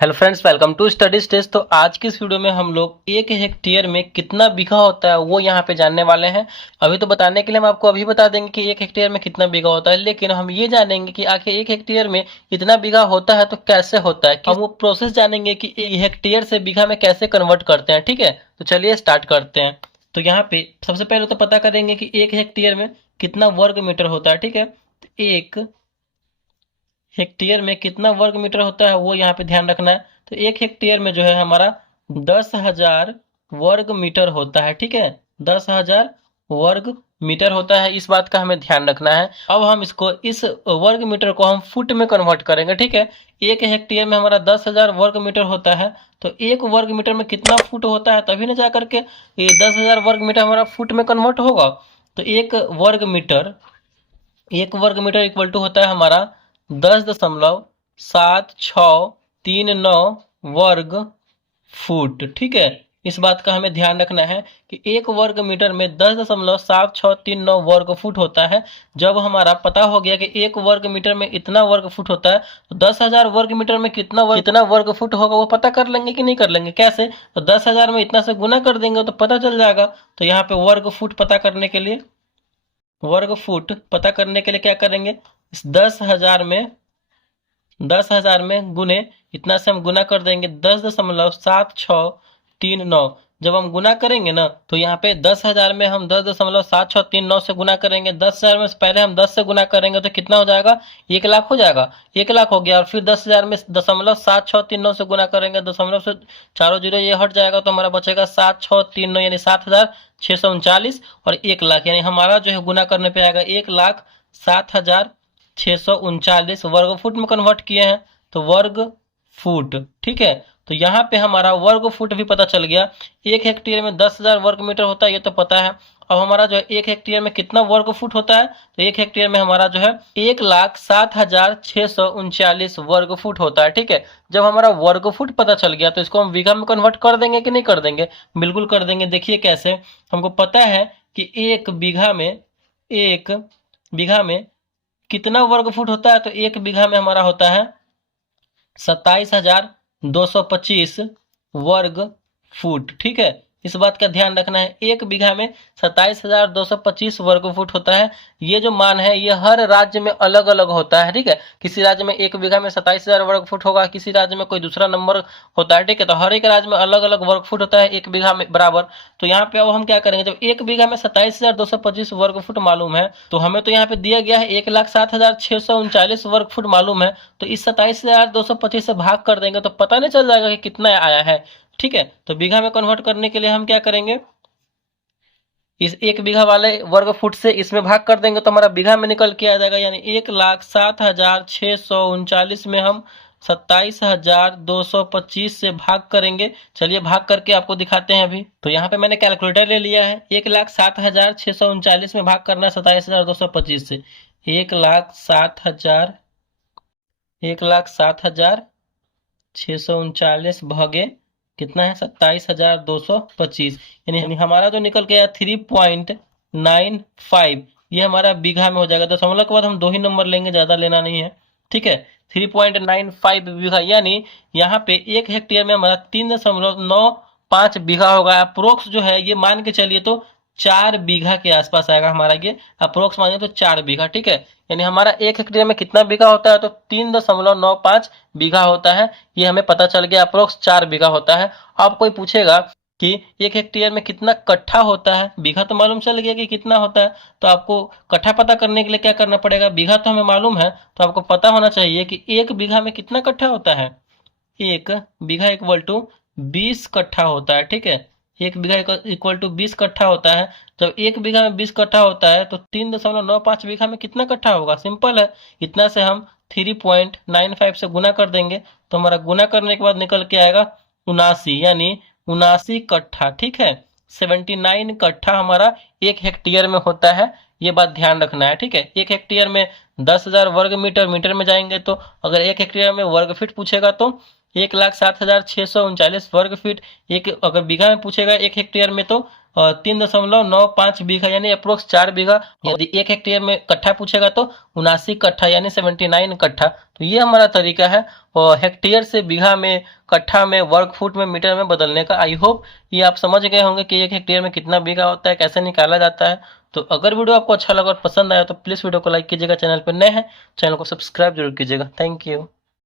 Hello friends, welcome to study stage. तो आज की इस वीडियो में हम लोग एक हेक्टेयर में कितना बीघा होता है वो यहाँ पे जानने वाले हैं। अभी तो बताने के लिए हम आपको अभी बता देंगे कि एक हेक्टेयर में कितना बीघा होता है, लेकिन हम ये जानेंगे कि आखिर एक हेक्टेयर में इतना बीघा होता है तो कैसे होता है। हम वो प्रोसेस जानेंगे कि एक हेक्टेयर से बीघा में कैसे कन्वर्ट करते हैं। ठीक है, तो चलिए स्टार्ट करते हैं। तो यहाँ पे सबसे पहले तो पता करेंगे कि एक हेक्टेयर में कितना वर्ग मीटर होता है। ठीक है, तो एक हेक्टेयर में कितना वर्ग मीटर होता है वो यहाँ पे ध्यान रखना है। तो एक हेक्टेयर में जो है हमारा 10,000 वर्ग मीटर होता है। ठीक है, 10,000 वर्ग मीटर होता है, इस बात का हमें ध्यान रखना है। अब हम इसको इस वर्ग मीटर को हम फुट में कन्वर्ट करेंगे। ठीक है, एक हेक्टेयर में हमारा 10,000 वर्ग मीटर होता है, तो एक वर्ग मीटर में कितना फुट होता है, तभी ना जा करके ये 10,000 वर्ग मीटर हमारा फुट में कन्वर्ट होगा। तो एक वर्ग मीटर इक्वल टू होता है हमारा 10,7639 वर्ग फुट। ठीक है, इस बात का हमें ध्यान रखना है कि एक वर्ग मीटर में 10,7639 वर्ग फुट होता है। जब हमारा पता हो गया कि एक वर्ग मीटर में इतना वर्ग फुट होता है, तो 10,000 वर्ग मीटर में कितना वर्ग फुट होगा वो पता कर लेंगे कि नहीं कर लेंगे। कैसे? तो 10,000 में इतना से गुना कर देंगे तो पता चल जाएगा। तो यहाँ पे वर्ग फुट पता करने के लिए क्या करेंगे, इस 10,000 में गुने इतना से हम गुना कर देंगे 10,7639। जब हम गुना करेंगे ना, तो यहाँ पे 10,000 में हम 10,7639 से गुना करेंगे। 10,000 में से पहले हम 10 से गुना करेंगे तो कितना हो जाएगा, 1 लाख हो जाएगा। 1 लाख हो गया, और फिर 10,000 में 0.7639 से गुना करेंगे, दशमलव से चारों जीरो ये हट जाएगा तो हमारा बचेगा 7,639 यानी 7,639 और 1 लाख, यानी हमारा जो है गुना करने पे आएगा 1,07,639 वर्ग फुट में कन्वर्ट किए हैं, तो वर्ग फुट। ठीक है, तो यहाँ पे हमारा वर्ग फुट भी पता चल गया। एक हेक्टेयर में 10,000 वर्ग मीटर होता है, ये तो पता है। अब हमारा जो है एक हेक्टेयर में कितना वर्ग फुट होता है, तो एक हेक्टेयर में हमारा जो है 1,07,639 वर्ग फुट होता है। ठीक है, जब हमारा वर्ग फुट पता चल गया तो इसको हम बीघा में कन्वर्ट कर देंगे कि नहीं कर देंगे? बिल्कुल कर देंगे। देखिए कैसे, हमको पता है कि एक बीघा में कितना वर्ग फुट होता है, तो एक बीघा में हमारा होता है 27,225 वर्ग फुट। ठीक है, इस बात का ध्यान रखना है, एक बीघा में 27,225 वर्ग फुट होता है। ये जो मान है ये हर राज्य में अलग अलग होता है। ठीक है, किसी राज्य में एक बीघा में 27,000 वर्ग फुट होगा, किसी राज्य में कोई दूसरा नंबर होता है। ठीक है, तो हर एक राज्य में अलग अलग वर्ग फुट होता है एक बीघा में बराबर। तो यहाँ पे अब हम क्या करेंगे, जब एक बीघा में 27,225 वर्ग फुट मालूम है, तो हमें तो यहाँ पे दिया गया है 1,07,639 वर्ग फुट मालूम है, तो इस 27,225 से भाग कर देंगे तो पता नहीं चल जाएगा कि कितना आया है। ठीक है, तो बीघा में कन्वर्ट करने के लिए हम क्या करेंगे, इस एक बीघा वाले वर्ग फुट से इसमें भाग कर देंगे तो हमारा बीघा में निकल के आ जाएगा, यानी 1,07,639 में हम 27,225 से भाग करेंगे। चलिए भाग करके आपको दिखाते हैं अभी। तो यहाँ पे मैंने कैलकुलेटर ले लिया है। 1,07,639 में भाग करना है 27,225 से। 1,07,639 भागे कितना है, 27,225, यानी हमारा जो निकल गया 3.95, ये हमारा बीघा में हो जाएगा। दशमलव के बाद हम 2 ही नंबर लेंगे, ज्यादा लेना नहीं है। ठीक है, 3.95 बीघा, यानी यहाँ पे एक हेक्टेयर में हमारा 3.95 बीघा होगा। अप्रोक्स जो है ये मान के चलिए तो 4 बीघा के आसपास आएगा हमारा, ये अप्रोक्स मानिए तो 4 बीघा। ठीक है, यानी हमारा एक हेक्टेयर में कितना बीघा होता है, तो 3.95 बीघा होता है। ये हमें पता चल गया, अप्रोक्स 4 बीघा होता है। अब कोई पूछेगा कि एक हेक्टेयर में कितना कट्ठा होता है, बीघा तो मालूम चल गया कि कितना होता है, तो आपको कट्ठा पता करने के लिए क्या करना पड़ेगा, बीघा तो हमें मालूम है, तो आपको पता होना चाहिए कि एक बीघा में कितना कट्ठा होता है। एक बीघा इक्वल टू 20 कट्ठा होता है। ठीक है, एक बीघा इक्वल टू 20 कट्ठा होता है। जब एक बीघा में 20 कट्ठा होता है तो 3.95 बीघा में कितना कट्ठा होगा, सिंपल है, इतना से हम 3.95 से गुना कर देंगे तो हमारा गुना करने के बाद निकल के आएगा 79, यानी 79 कट्ठा। ठीक है, 79 कट्ठा हमारा एक हेक्टेयर में होता है, ये बात ध्यान रखना है। ठीक है, एक हेक्टेयर में 10,000 वर्ग मीटर, मीटर में जाएंगे तो अगर एक हेक्टेयर में वर्ग फीट पूछेगा तो 1,07,639 वर्ग फीट। एक अगर बीघा में पूछेगा एक हेक्टेयर में तो 3.95 बीघा यानी अप्रोक्स 4 बीघा। यदि 1 हेक्टेयर में कट्ठा पूछेगा तो 79 कट्ठा यानी 79 कट्ठा। तो ये हमारा तरीका है और हेक्टेयर से बीघा में, कट्ठा में, वर्ग फुट में, मीटर में बदलने का। आई होप ये आप समझ गए होंगे कि 1 हेक्टेयर में कितना बीघा होता है, कैसे निकाला जाता है। तो अगर वीडियो आपको अच्छा लगा और पसंद आया तो प्लीज़ वीडियो को लाइक कीजिएगा। चैनल पर नए हैं चैनल को सब्सक्राइब जरूर कीजिएगा। Thank you.